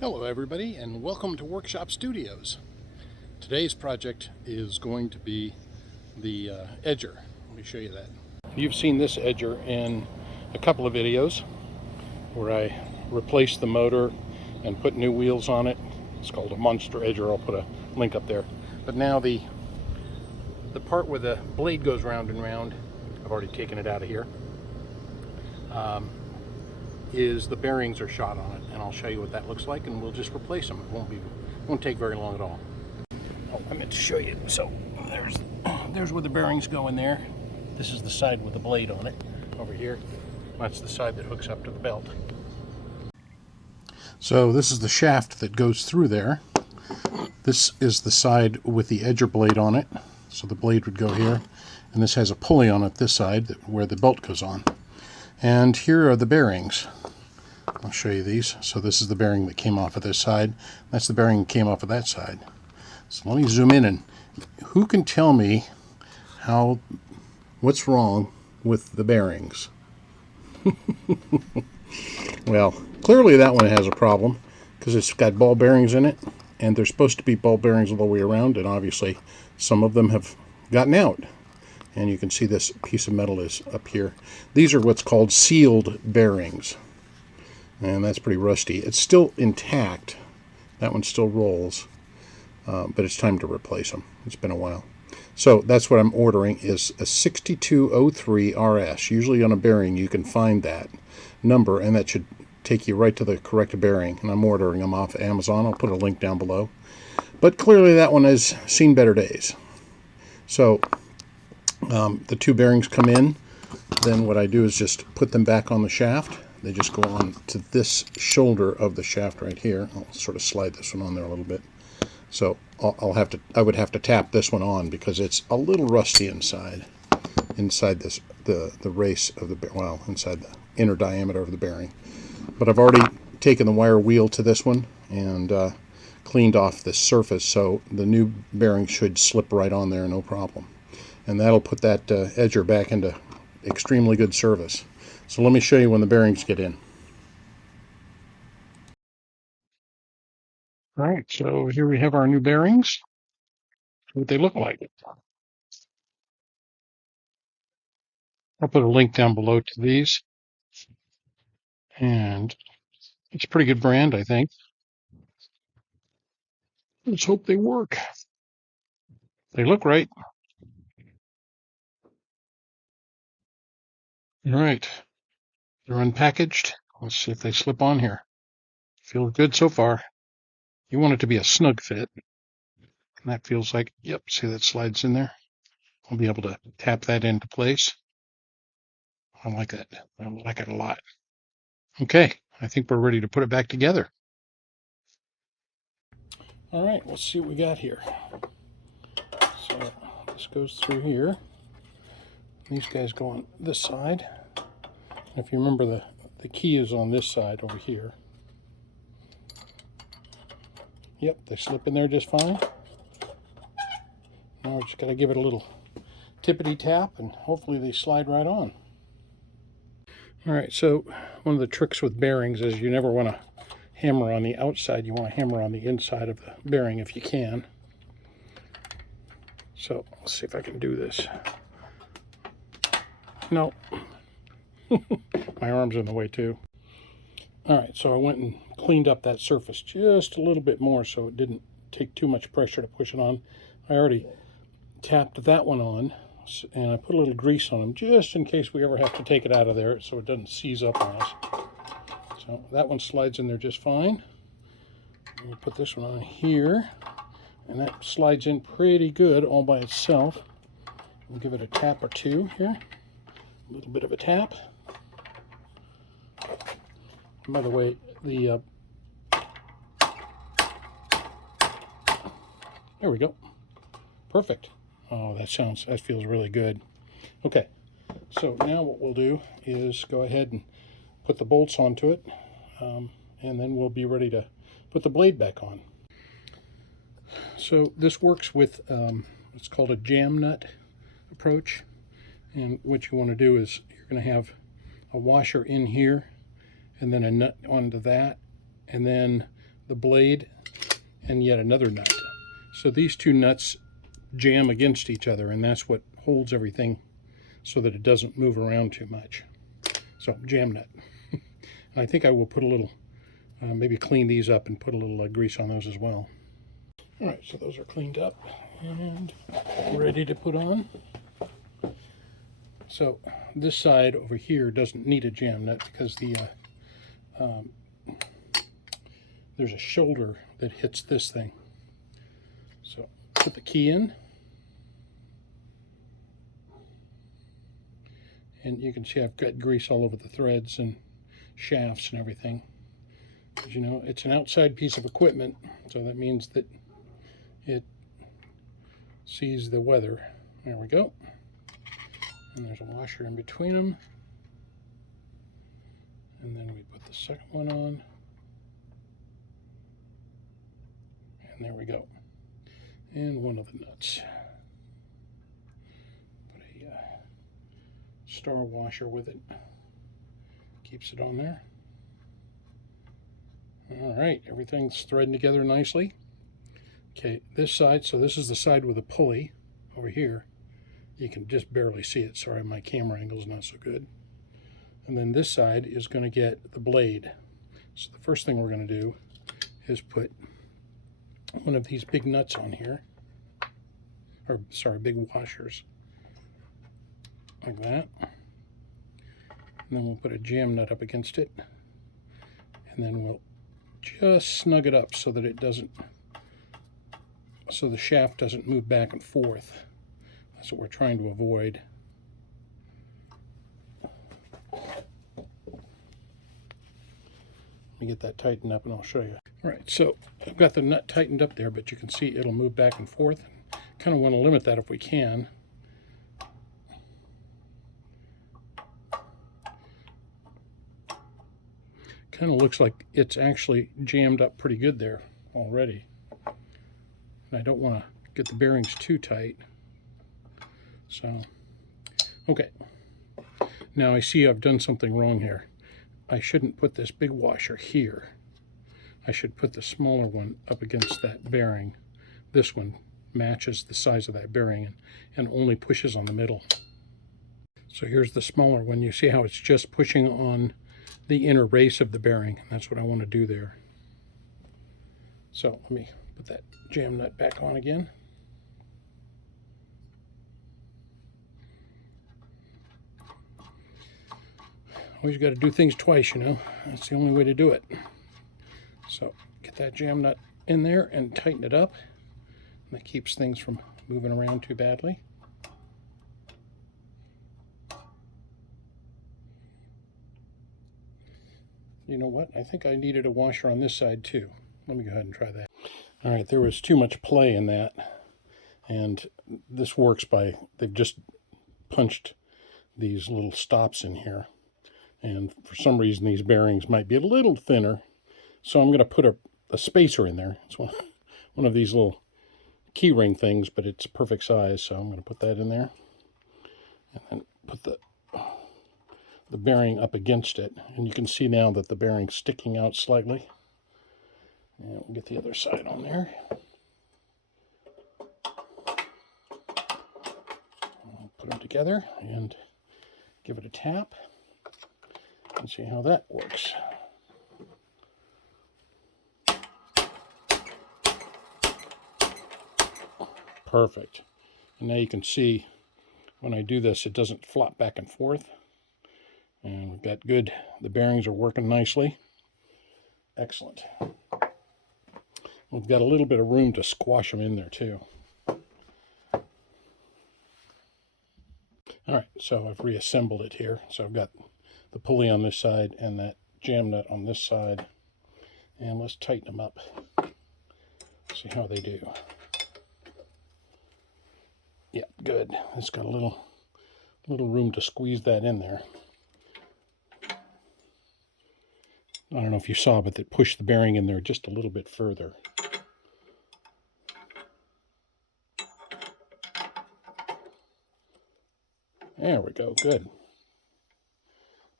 Hello everybody and welcome to Workshop Studios. Today's project is going to be the edger. Let me show you that. You've seen this edger in a couple of videos where I replaced the motor and put new wheels on it. It's called a monster edger. I'll put a link up there. But now the part where the blade goes round and round, I've already taken it out of here, is the bearings are shot on it, and I'll show you what that looks like, and we'll just replace them. It won't take very long at all. Oh, I meant to show you. So there's where the bearings go in there. This is the side with the blade on it. Over here, that's the side that hooks up to the belt. So this is the shaft that goes through there. This is the side with the edger blade on it. So the blade would go here, and this has a pulley on it this side where the belt goes on. And here are the bearings. I'll show you these. So this is the bearing that came off of this side. That's the bearing that came off of that side. So let me zoom in, and who can tell me what's wrong with the bearings? Well, clearly that one has a problem because it's got ball bearings in it, and they're supposed to be ball bearings all the way around, and obviously some of them have gotten out. And you can see this piece of metal is up here. These are what's called sealed bearings. And that's pretty rusty. It's still intact. That one still rolls. But it's time to replace them. It's been a while. So that's what I'm ordering, is a 6203 RS. Usually on a bearing you can find that number, and that should take you right to the correct bearing. And I'm ordering them off Amazon. I'll put a link down below. But clearly that one has seen better days. So the two bearings come in. Then what I do is just put them back on the shaft. They just go on to this shoulder of the shaft right here. I'll sort of slide this one on there a little bit. So I would have to tap this one on because it's a little rusty inside this the race of the inside the inner diameter of the bearing. But I've already taken the wire wheel to this one and cleaned off the surface, so the new bearing should slip right on there, no problem. And that'll put that edger back into extremely good service. So let me show you when the bearings get in. All right, so here we have our new bearings. What they look like. I'll put a link down below to these. And it's a pretty good brand, I think. Let's hope they work. They look right. All right, they're unpackaged. Let's see if they slip on here. Feel good so far. You want it to be a snug fit. And that feels like, yep, see that slides in there? I'll be able to tap that into place. I like that. I like it a lot. Okay, I think we're ready to put it back together. All right, let's see what we got here. So this goes through here. These guys go on this side. If you remember, the key is on this side over here. Yep, they slip in there just fine. Now we just got to give it a little tippity tap and hopefully they slide right on. All right, so one of the tricks with bearings is you never want to hammer on the outside. You want to hammer on the inside of the bearing if you can. So let's see if I can do this. No. My arm's in the way too. All right, so I went and cleaned up that surface just a little bit more so it didn't take too much pressure to push it on. I already tapped that one on, and I put a little grease on them just in case we ever have to take it out of there so it doesn't seize up on us. So that one slides in there just fine. We'll put this one on here, and that slides in pretty good all by itself. We'll give it a tap or two here. A little bit of a tap. And by the way, there we go. Perfect. Oh, that feels really good. Okay, so now what we'll do is go ahead and put the bolts onto it, and then we'll be ready to put the blade back on. So this works with it's called a jam nut approach, and what you want to do is you're going to have a washer in here and then a nut onto that, and then the blade, and yet another nut. So these two nuts jam against each other, and that's what holds everything so that it doesn't move around too much. So jam nut. And I think I will put a little, maybe clean these up and put a little grease on those as well. All right, so those are cleaned up and ready to put on. So this side over here doesn't need a jam nut because there's a shoulder that hits this thing. So put the key in, and you can see I've got grease all over the threads and shafts and everything. As you know, it's an outside piece of equipment, so that means that it sees the weather. There we go. And there's a washer in between them. And then we put the second one on. And there we go. And one of the nuts. Put a star washer with it. Keeps it on there. All right, everything's threading together nicely. Okay, this side, so this is the side with a pulley over here. You can just barely see it. Sorry, my camera angle is not so good. And then this side is going to get the blade. So the first thing we're going to do is put one of these big nuts on here. Or, sorry, big washers. Like that. And then we'll put a jam nut up against it. And then we'll just snug it up so that it doesn't, so the shaft doesn't move back and forth. That's what we're trying to avoid. Let me get that tightened up and I'll show you. All right, so I've got the nut tightened up there, but you can see it'll move back and forth. Kind of want to limit that if we can. Kind of looks like it's actually jammed up pretty good there already. And I don't want to get the bearings too tight. So, okay. Now I see I've done something wrong here. I shouldn't put this big washer here. I should put the smaller one up against that bearing. This one matches the size of that bearing and only pushes on the middle. So here's the smaller one. You see how it's just pushing on the inner race of the bearing. That's what I want to do there. So let me put that jam nut back on again. Always got to do things twice, you know. That's the only way to do it. So get that jam nut in there and tighten it up. And that keeps things from moving around too badly. You know what? I think I needed a washer on this side too. Let me go ahead and try that. All right, there was too much play in that. And this works by, they've just punched these little stops in here. And for some reason, these bearings might be a little thinner. So I'm going to put a spacer in there. It's one of these little key ring things, but it's perfect size. So I'm going to put that in there. And then put the bearing up against it. And you can see now that the bearing's sticking out slightly. And we'll get the other side on there. I'll put them together and give it a tap. And see how that works. Perfect. And now you can see when I do this, it doesn't flop back and forth. And we've got good, the bearings are working nicely. Excellent. We've got a little bit of room to squash them in there too. All right, so I've reassembled it here. So I've got the pulley on this side and that jam nut on this side. And let's tighten them up. See how they do. Yeah, good. It's got a little room to squeeze that in there. I don't know if you saw, but they pushed the bearing in there just a little bit further. There we go, good.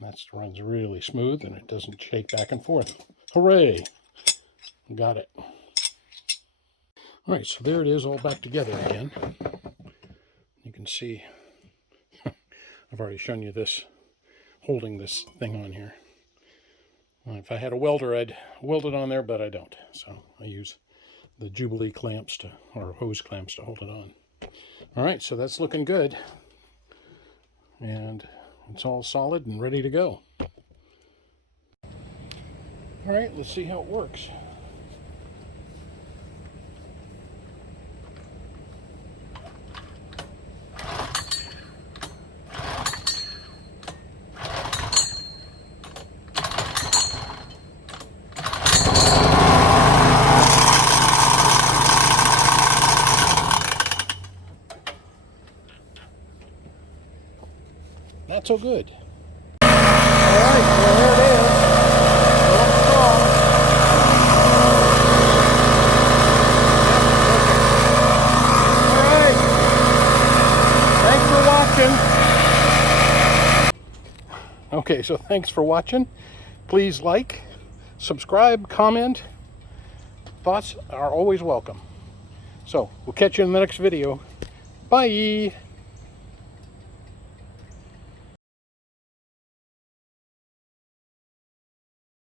That runs really smooth and it doesn't shake back and forth. Hooray! Got it. All right, so there it is, all back together again. You can see I've already shown you this, holding this thing on here. If I had a welder, I'd weld it on there, but I don't. So I use the Jubilee clamps or hose clamps to hold it on. All right, so that's looking good. And it's all solid and ready to go. All right, let's see how it works. Not so good. All right, well, there it is. All right. Thanks for watching. Okay, so thanks for watching. Please like, subscribe, comment. Thoughts are always welcome. So we'll catch you in the next video. Bye.